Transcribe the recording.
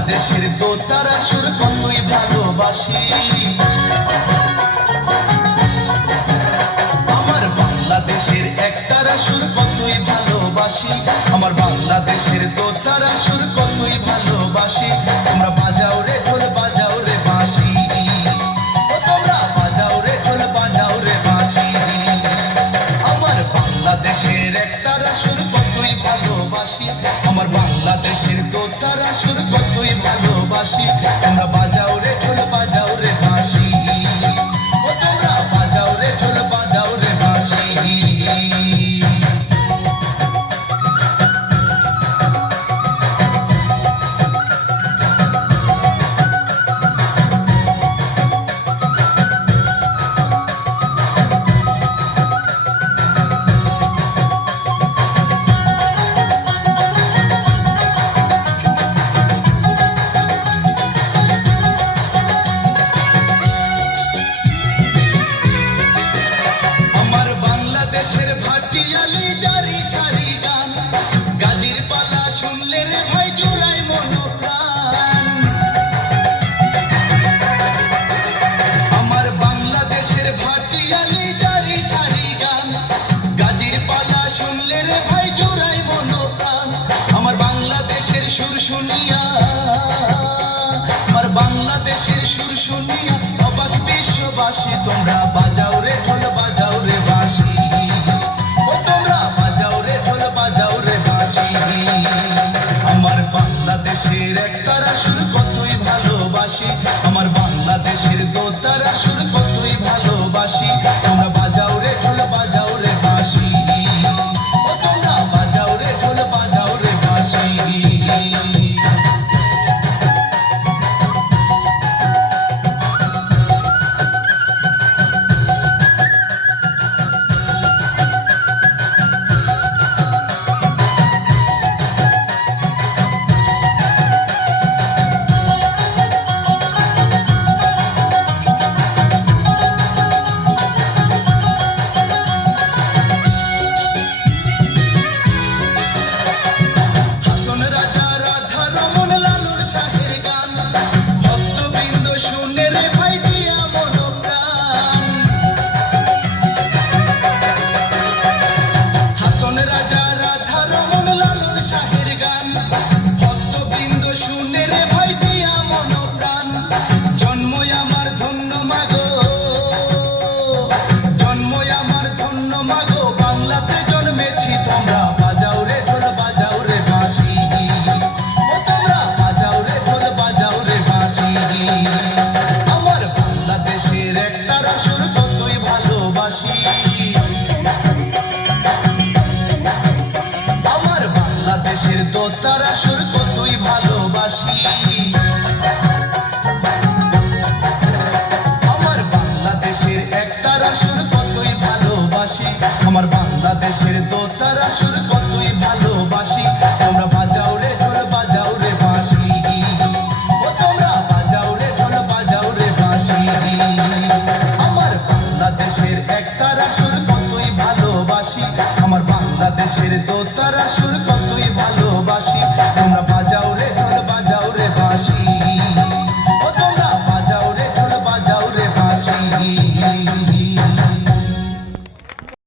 বাংলাদেশের দোতারা সুর কতই ভালোবাসি। আমার বাংলাদেশের একতারা সুর কতই ভালোবাসি। আমার বাংলাদেশের দোতারা সুর কতই ভালোবাসি। তোমরা বাজাও রে ঢোল, বাজাও রে বাঁশি, ও তোমরা বাজাও রে ঢোল, বাজাও রে বাঁশি। আমার বাংলাদেশের একতারা সুর কতই ভালোবাসি। আমার বাংলাদেশের দোতারা সুর কতই ভালোবাসি। তোমরা বাজাও রে ঢোল, বাজাও রে বাঁশি, ও তোমরা বাজাও রে ঢোল, বাজাও রে বাঁশি। দেশের ভাটিয়ালি জারি সারি গান, গাজীর পালা শুনলে রে ভাই জোড়ায় মনোপ্রাণ। আমার বাংলাদেশের ভাটিয়ালি জারি সারি গান, গাজীর পালা শুনলে রে ভাই জোড়ায় মনোপ্রাণ। আমার বাংলাদেশের সুর শুনিয়া, আমার বাংলাদেশের সুর শুনিয়া অবাক বিশ্ববাসী। তোমরা বাজাও রে ঢোল, বাজাও রে বাঁশি, আমার বাংলাদেশের একতারা সুর কতই ভালোবাসি। আমার বাংলাদেশের দোতারা সুর কতই ভালোবাসি। তোমরা বাজাও রে ঢোল, বাজাও রে বাঁশি, ও তোমরা বাজাও রে ঢোল, বাজাও রে বাঁশি। আমার বাংলাদেশের দোতারা সুর